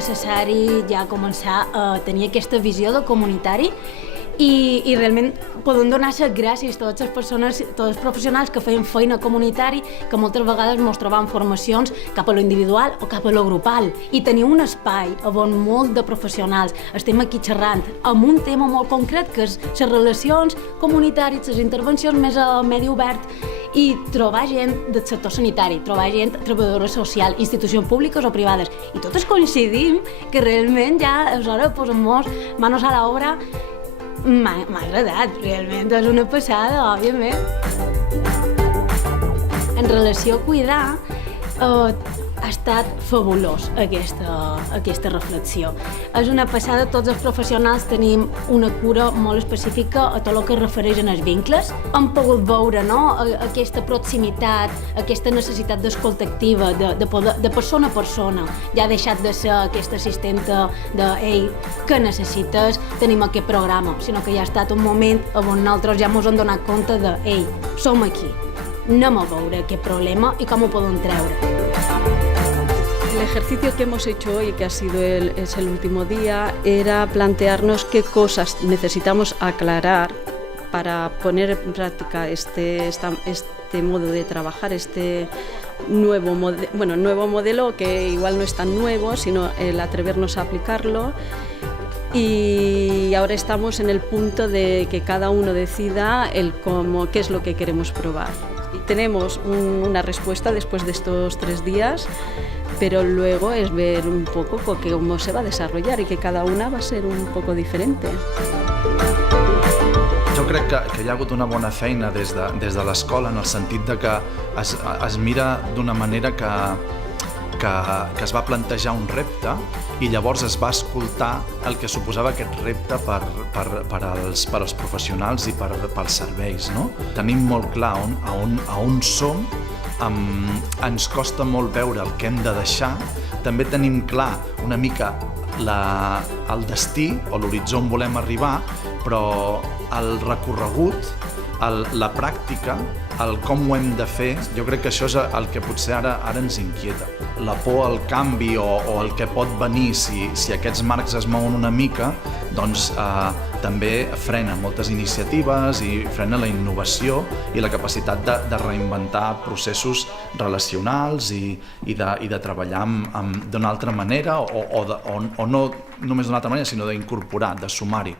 necessari ja començar a tenir aquesta visió de comunitari i realment podem donar les gràcies a totes les persones, tots els professionals que feien feina comunitari, que moltes vegades ens trobàvem formacions cap a lo individual o cap a lo grupal. I tenim un espai on molt de professionals estem aquí xerrant amb un tema molt concret, que és les relacions comunitàries, les intervencions més a medi obert, i trobar gent del sector sanitari, trobar gent treballadora social, institucions públiques o privades. I totes coincidim que realment ja és hora de posar-nos manos a l'obra. M'ha agradat, realment, és una passada, òbviament. En relació a cuidar, ha estat fabulós aquesta reflexió. És una passada, tots els professionals tenim una cura molt específica a tot el que es refereix als vincles. Hem pogut veure aquesta proximitat, aquesta necessitat d'escolta activa, de persona a persona. Ja ha deixat de ser aquesta assistenta de «Ei, què necessites? Tenim aquest programa», sinó que ja ha estat un moment on nosaltres ja ens hem donat compte de «Ei, som aquí, anem a veure aquest problema i com ho podem treure». El ejercicio que hemos hecho hoy, que es el último día, era plantearnos qué cosas necesitamos aclarar para poner en práctica este modo de trabajar, este nuevo modelo, que igual no es tan nuevo, sino el atrevernos a aplicarlo. Y ahora estamos en el punto de que cada uno decida qué es lo que queremos probar. Y tenemos una respuesta después de estos 3 días, pero luego es ver un poco cómo se va a desarrollar y que cada una va a ser un poco diferente. Jo crec que hi ha hagut una bona feina des de l'escola, en el sentit de que es mira d'una manera que es va plantejar un repte i llavors es va escoltar el que suposava aquest repte per als professionals i pels serveis. Tenim molt clar on som, ens costa molt veure el que hem de deixar, també tenim clar una mica el destí o l'horitzó on volem arribar, però el recorregut, la pràctica, el com ho hem de fer, jo crec que això és el que potser ara ens inquieta. La por al canvi o el que pot venir si aquests marcs es mouen una mica, doncs també frena moltes iniciatives i frena la innovació i la capacitat de reinventar processos relacionals i de treballar d'una altra manera o no només d'una altra manera, sinó d'incorporar, de sumar-hi.